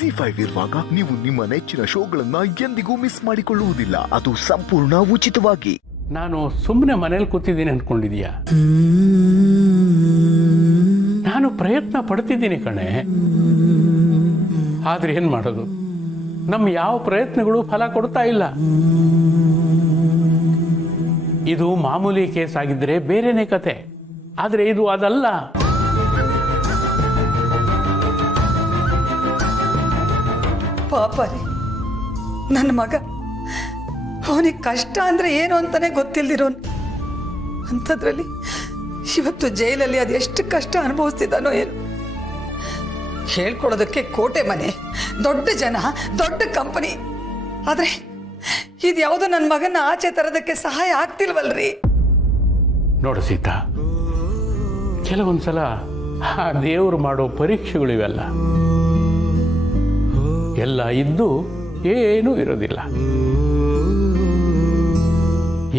ZEE5 ಇರುವಾಗ ನೀವು ನಿಮ್ಮ ನೆಚ್ಚಿನ ಶೋಗಳನ್ನ ಎಂದಿಗೂ ಮಿಸ್ ಮಾಡಿಕೊಳ್ಳುವುದಿಲ್ಲ. ಅದು ಸಂಪೂರ್ಣ ಉಚಿತವಾಗಿ. ನಾನು ಸುಮ್ಮನೆ ಮನೇಲಿ ಕೂತಿದ್ದೀನಿ ಅಂದ್ಕೊಂಡಿದೀಯಾ? ನಾನು ಪ್ರಯತ್ನ ಪಡ್ತಿದ್ದೀನಿ ಕಣೆ. ಆದ್ರೆ ಏನ್ ಮಾಡೋದು, ನಮ್ಮ ಯಾವ ಪ್ರಯತ್ನಗಳು ಫಲ ಕೊಡ್ತಾ ಇಲ್ಲ. ಇದು ಮಾಮೂಲಿ ಕೇಸ್ ಆಗಿದ್ರೆ ಬೇರೆನೇ ಕತೆ, ಆದ್ರೆ ಇದು ಅದಲ್ಲ. ಪಾಪ ರೀ ನನ್ನ ಮಗ, ಅವನಿಗೆ ಕಷ್ಟ ಅಂದ್ರೆ ಏನು ಅಂತಾನೆ ಗೊತ್ತಿಲ್ದಿರೋನು. ಅಂಥದ್ರಲ್ಲಿ ಇವತ್ತು ಜೈಲಲ್ಲಿ ಅದೆಷ್ಟು ಕಷ್ಟ ಅನುಭವಿಸ್ತಿದ್ದಾನೋ ಏನು. ಹೇಳ್ಕೊಳ್ಳೋದಕ್ಕೆ ಕೋಟೆ ಮನೆ, ದೊಡ್ಡ ಜನ, ದೊಡ್ಡ ಕಂಪನಿ. ಆದ್ರೆ ಇದ್ಯಾವುದೋ ನನ್ನ ಮಗನ ಆಚೆ ತರೋದಕ್ಕೆ ಸಹಾಯ ಆಗ್ತಿಲ್ವಲ್ರಿ. ನೋಡು ಸೀತಾ, ಕೆಲವೊಂದ್ಸಲ ಆ ದೇವರು ಮಾಡೋ ಪರೀಕ್ಷೆಗಳು ಇವೆಲ್ಲ. ಎಲ್ಲ ಇದ್ದು ಏನೂ ಇರೋದಿಲ್ಲ,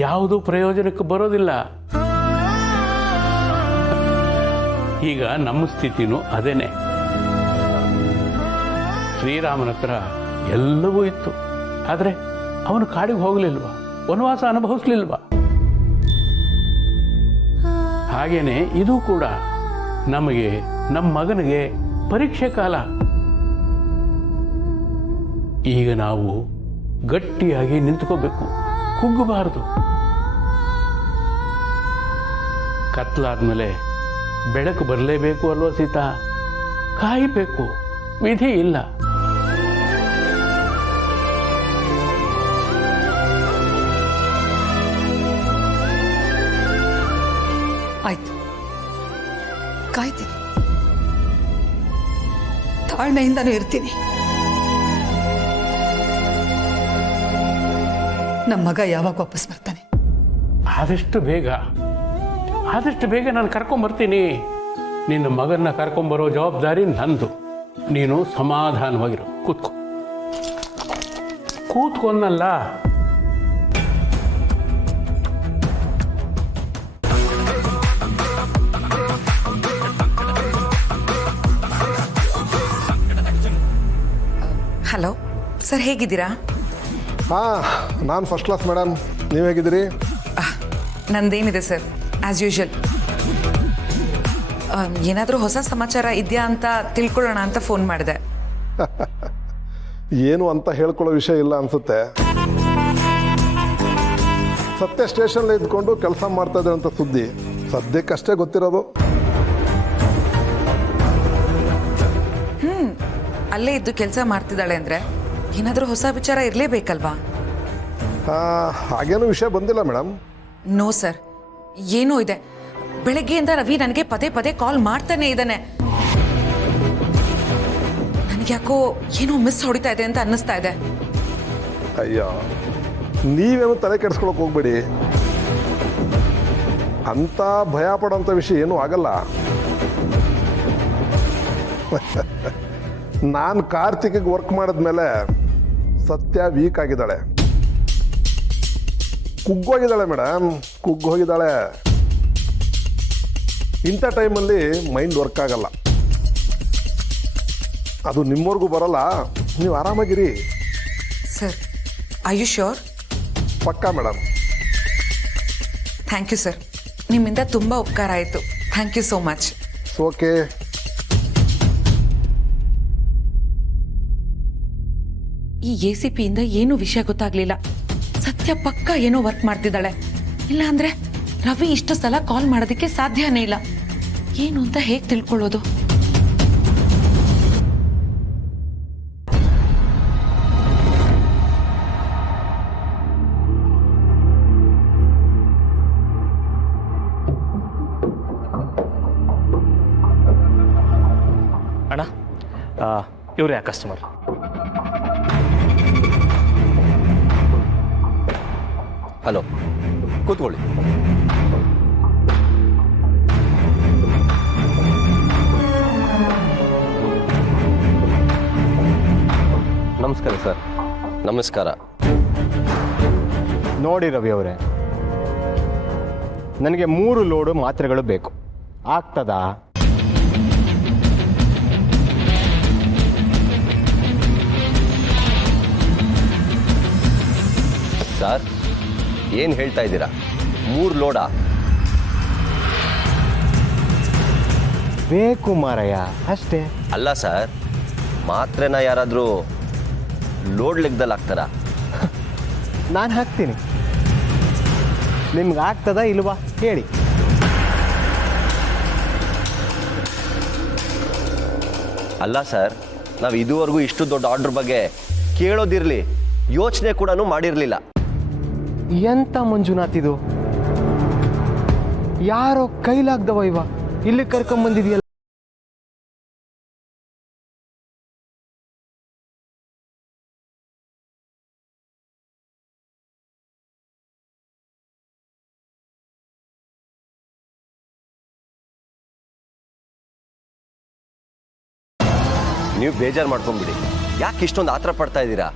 ಯಾವುದು ಪ್ರಯೋಜನಕ್ಕೆ ಬರೋದಿಲ್ಲ. ಈಗ ನಮ್ಮ ಸ್ಥಿತಿನೂ ಅದೇನೆ. ಶ್ರೀರಾಮನ ಹತ್ರ ಎಲ್ಲವೂ ಇತ್ತು, ಆದರೆ ಅವನು ಕಾಡಿಗೆ ಹೋಗಲಿಲ್ವಾ, ವನವಾಸ ಅನುಭವಿಸ್ಲಿಲ್ವಾ? ಹಾಗೇನೆ ಇದು ಕೂಡ ನಮಗೆ, ನಮ್ಮ ಮಗನಿಗೆ ಪರೀಕ್ಷೆ ಕಾಲ. ಈಗ ನಾವು ಗಟ್ಟಿಯಾಗಿ ನಿಂತ್ಕೋಬೇಕು, ಕುಗ್ಗಬಾರದು. ಕತ್ಲಾದ್ಮೇಲೆ ಬೆಳಕು ಬರಲೇಬೇಕು ಅಲ್ವಾ ಸೀತಾ? ಕಾಯಬೇಕು, ವಿಧಿ ಇಲ್ಲ. ಆಯ್ತು, ಕಾಯ್ತೀನಿ, ತಾಳ್ಮೆಯಿಂದನೂ ಇರ್ತೀನಿ. ನಮ್ಮ ಮಗ ಯಾವಾಗ ವಾಪಸ್ ಬರ್ತಾನೆ? ಆದಷ್ಟು ಬೇಗ ನಾನು ಕರ್ಕೊಂಬರ್ತೀನಿ. ನಿನ್ನ ಮಗನ್ನ ಕರ್ಕೊಂಬರೋ ಜವಾಬ್ದಾರಿ ನಂದು. ನೀನು ಸಮಾಧಾನವಾಗಿರು, ಕೂತ್ಕೊಂಡಲ್ಲ. ಹಲೋ ಸರ್, ಹೇಗಿದ್ದೀರಾ? ನಾನು ಫಸ್ಟ್ ಕ್ಲಾಸ್ ಮೇಡಮ್, ನೀವು ಹೇಗಿದ್ದೀರಿ? ನಂದೇನಿದೆ ಸರ್, ಆ್ಯಸ್ ಯೂಶುವಲ್. ಏನಾದರೂ ಹೊಸ ಸಮಾಚಾರ ಇದೆಯಾ ಅಂತ ತಿಳ್ಕೊಳ್ಳೋಣ ಅಂತ ಫೋನ್ ಮಾಡಿದೆ. ಏನು ಅಂತ ಹೇಳ್ಕೊಳ್ಳೋ ವಿಷಯ ಇಲ್ಲ ಅನ್ಸುತ್ತೆ. ಸತ್ಯ ಸ್ಟೇಷನ್ಲಿ ಇದ್ಕೊಂಡು ಕೆಲಸ ಮಾಡ್ತಾ ಇದ್ದಾರೆ ಅಂತ ಸುದ್ದಿ ಸದ್ಯಕ್ಕಷ್ಟೇ ಗೊತ್ತಿರೋದು. ಅಲ್ಲೇ ಇದ್ದು ಕೆಲಸ ಮಾಡ್ತಿದ್ದಾಳೆ ಅಂದರೆ ಏನಾದರೂ ಹೊಸ ವಿಚಾರ ಇರಲೇಬೇಕಲ್ವಾ? ಹಾಗೇನೂ ವಿಷಯ ಬಂದಿಲ್ಲ ಮೇಡಮ್. ನೋ ಸರ್, ಏನೂ ಇದೆ. ಬೆಳಗ್ಗೆಯಿಂದ ರವಿ ನನಗೆ ಪದೇ ಪದೇ ಕಾಲ್ ಮಾಡ್ತಾನೆ ಇದ್ದಾನೆ. ನನಗೆ ಯಾಕೋ ಏನೋ ಮಿಸ್ ಹೊಡಿತಾ ಇದೆ ಅಂತ ಅನ್ನಿಸ್ತಾ ಇದೆ. ಅಯ್ಯೋ, ನೀವೇನು ತಲೆ ಕೆಡಿಸ್ಕೊಳಕ್ಕೆ ಹೋಗ್ಬೇಡಿ. ಅಂತ ಭಯ ಪಡೋಂಥ ವಿಷಯ ಏನೂ ಆಗಲ್ಲ. ನಾನು ಕಾರ್ತಿಕ್ಗೆ ವರ್ಕ್ ಮಾಡಿದ್ಮೇಲೆ ಸತ್ಯ ವೀಕ್ ಆಗಿದ್ದಾಳೆ, ಕುಗ್ಗೋಗಿದ್ದಾಳೆ ಮೇಡಮ್, ಕುಗ್ಗೋಗಿದ್ದಾಳೆ. ಇಂಥ ಟೈಮಲ್ಲಿ ಮೈಂಡ್ ವರ್ಕ್ ಆಗಲ್ಲ. ಅದು ನಿಮ್ಮವರೆಗೂ ಬರಲ್ಲ, ನೀವು ಆರಾಮಾಗಿರಿ. Sir, are you sure? ಪಕ್ಕಾ ಮೇಡಮ್. ಥ್ಯಾಂಕ್ ಯು ಸರ್, ನಿಮ್ಮಿಂದ ತುಂಬ ಉಪಕಾರ ಆಯಿತು. Thank you so much. Okay. ಈ ACPಯಿಂದ ಏನೂ ವಿಷಯ ಗೊತ್ತಾಗ್ಲಿಲ್ಲ. ಸತ್ಯ ಪಕ್ಕ ಏನೋ ವರ್ಕ್ ಮಾಡ್ತಿದ್ದಾಳೆ. ಇಲ್ಲ ಅಂದ್ರೆ ರವಿ ಇಷ್ಟು ಸಲ ಕಾಲ್ ಮಾಡೋದಕ್ಕೆ ಸಾಧ್ಯನೇ ಇಲ್ಲ. ಏನು ಅಂತ ಹೇಗೆ ತಿಳ್ಕೊಳ್ಳೋದು? ಅಣ್ಣ, ಇವರೇ ಆ ಕಸ್ಟಮರ್. ಹಲೋ, ಕೂತ್ಕೊಳ್ಳಿ. ನಮಸ್ಕಾರ ಸರ್. ನಮಸ್ಕಾರ. ನೋಡಿ ರವಿ ಅವರೇ, ನನಗೆ 3 ಲೋಡು ಮಾತ್ರೆಗಳು ಬೇಕು. ಆಗ್ತದಾ? ಸರ್ ಏನು ಹೇಳ್ತಾ ಇದ್ದೀರಾ? 3 ಲೋಡಾ? ಬೇಕು ಮಾರಯ್ಯ, ಅಷ್ಟೇ. ಅಲ್ಲ ಸರ್, ಮಾತ್ರೆನ ಯಾರಾದರೂ ಲೋಡ್ ಲೆಕ್ಕದಲ್ಲಿ ಹಾಕ್ತಾರಾ? ನಾನು ಹಾಕ್ತೀನಿ. ನಿಮ್ಗೆ ಆಗ್ತದಾ ಇಲ್ವಾ ಹೇಳಿ. ಅಲ್ಲ ಸರ್, ನಾವು ಇದುವರೆಗೂ ಇಷ್ಟು ದೊಡ್ಡ ಆರ್ಡ್ರ್ ಬಗ್ಗೆ ಕೇಳೋದಿರಲಿ, ಯೋಚನೆ ಕೂಡ ಮಾಡಿರಲಿಲ್ಲ. ಎಂತ ಮಂಜುನಾಥ್ ಇದು? ಯಾರೋ ಕೈಲಾಗ್ದವ ಇವ ಇಲ್ಲಿ ಕರ್ಕೊಂಬಂದಿದೆಯಲ್ಲ. ನೀವು ಬೇಜಾರು ಮಾಡ್ಕೊಂಬಿಡಿ. ಯಾಕೆ ಇಷ್ಟೊಂದು ಆತರ ಪಡ್ತಾ ಇದ್ದೀರಾ?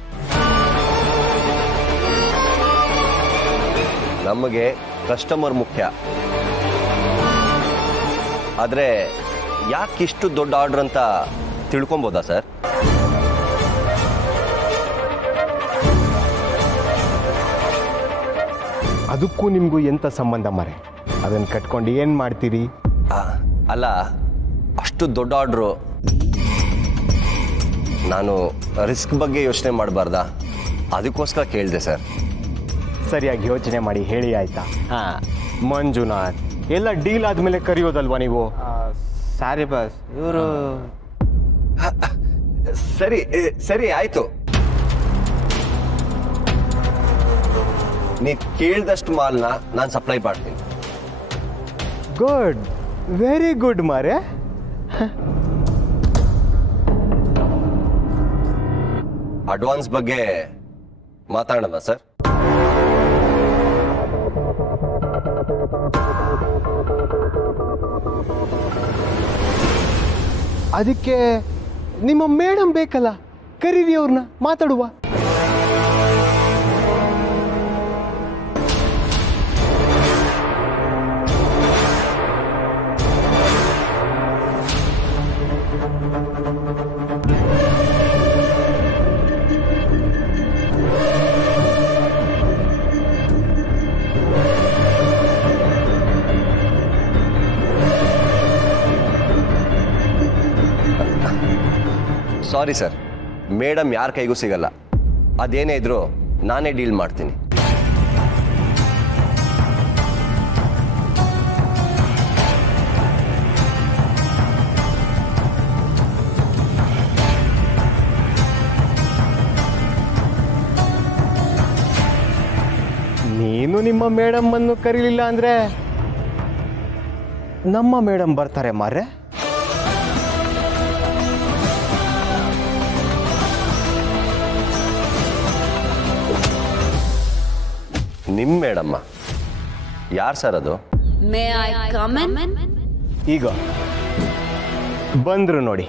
ನಮಗೆ ಕಸ್ಟಮರ್ ಮುಖ್ಯ. ಆದರೆ ಯಾಕೆ ಇಷ್ಟು ದೊಡ್ಡ ಆರ್ಡರ್ ಅಂತ ತಿಳ್ಕೊಬೋದಾ ಸರ್? ಅದಕ್ಕೂ ನಿಮಗೂ ಎಂತ ಸಂಬಂಧ ಮಾರೆ? ಅದನ್ನು ಕಟ್ಕೊಂಡು ಏನು ಮಾಡ್ತೀರಿ? ಅಲ್ಲ, ಅಷ್ಟು ದೊಡ್ಡ ಆರ್ಡ್ರು, ನಾನು ರಿಸ್ಕ್ ಬಗ್ಗೆ ಯೋಚನೆ ಮಾಡಬಾರ್ದಾ? ಅದಕ್ಕೋಸ್ಕರ ಕೇಳಿದೆ ಸರ್. ಸರಿಯಾಗಿ ಯೋಚನೆ ಮಾಡಿ ಹೇಳಿ ಆಯ್ತಾ? ಹಾಂ ಮಂಜುನಾಥ್, ಎಲ್ಲ ಡೀಲ್ ಆದಮೇಲೆ ಕರೆಯೋದಲ್ವಾ ನೀವು? ಸಾರಿ ಬಾಸ್, ಇವರು ಸರಿ ಸರಿ ಆಯ್ತು. ನೀವು ಕೇಳಿದಷ್ಟು ಮಾಲ್ನ ನಾನು ಸಪ್ಲೈ ಮಾಡ್ತೀನಿ. ಗುಡ್, ವೆರಿ ಗುಡ್ ಮಾರೆ. ಅಡ್ವಾನ್ಸ್ ಬಗ್ಗೆ ಮಾತಾಡೋಣ ಸರ್? ಅದಕ್ಕೆ ನಿಮ್ಮ ಮೇಡಮ್ ಬೇಕಲ್ಲ, ಕರೀರಿ ಅವ್ರನ್ನ, ಮಾತಾಡುವ. ಸಾರಿ ಸರ್, ಮೇಡಮ್ ಯಾರ ಕೈಗೂ ಸಿಗಲ್ಲ. ಅದೇನೇ ಇದ್ರೂ ನಾನೇ ಡೀಲ್ ಮಾಡ್ತೀನಿ. ನೀನು ನಿಮ್ಮ ಮೇಡಮ್ ಅನ್ನು ಕರೀಲಿಲ್ಲ ಅಂದ್ರೆ ನಮ್ಮ ಮೇಡಮ್ ಬರ್ತಾರೆ ಮಾರ್ರೆ. ನಿಮ್ಮ ಮೇಡಮ್ಮ ಯಾರು ಸರ್ ಅದು? ಈಗ ಬಂದ್ರು ನೋಡಿ.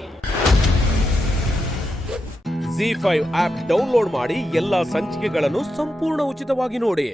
ZEE5 ಆಪ್ ಡೌನ್ಲೋಡ್ ಮಾಡಿ ಎಲ್ಲಾ ಸಂಚಿಕೆಗಳನ್ನು ಸಂಪೂರ್ಣ ಉಚಿತವಾಗಿ ನೋಡಿ.